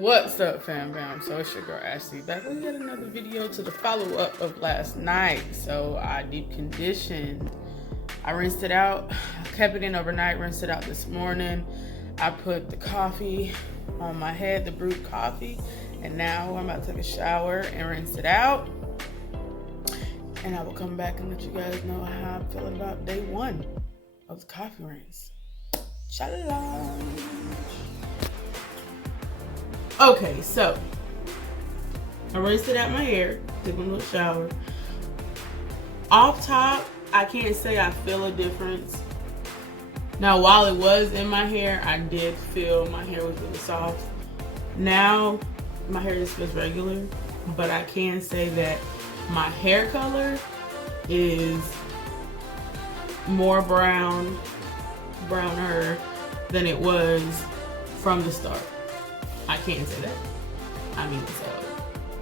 What's up, fam bam? So it's your girl Ashley back with yet another video to the follow-up of last night. So I deep conditioned. I rinsed it out. I kept it in overnight, rinsed it out this morning. I put the coffee on my head, the brewed coffee, and now I'm about to take a shower and rinse it out. And I will come back and let you guys know how I'm feeling about day one of the coffee rinse. Challenge. Okay, so I rinsed it out my hair, took a little shower. Off top, I can't say I feel a difference. Now, while it was in my hair, I did feel my hair was really soft. Now, my hair just feels regular, but I can say that my hair color is more browner than it was from the start. I can't say that. I mean, so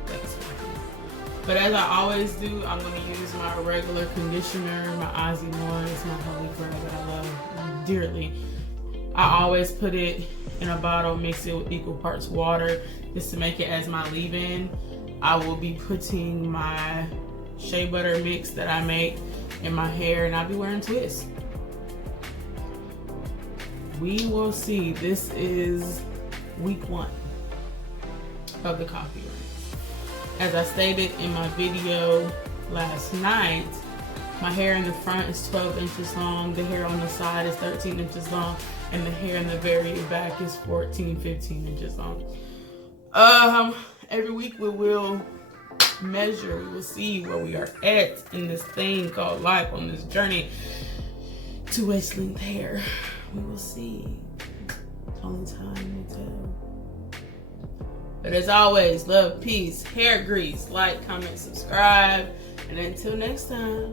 thanks. But as I always do, I'm going to use my regular conditioner, my Aussie Noise, my Holy Grail that I love dearly. I always put it in a bottle, mix it with equal parts water, just to make it as my leave-in. I will be putting my shea butter mix that I make in my hair, and I'll be wearing twists. We will see. This is week one of the coffee rinse. As I stated in my video last night, my hair in the front is 12 inches long, the hair on the side is 13 inches long, and the hair in the very back is 14, 15 inches long. Every week we will measure, we will see where we are at in this thing called life, on this journey to waist length hair. We will see. Only time will tell. But as always, love, peace, hair grease, like, comment, subscribe, and until next time.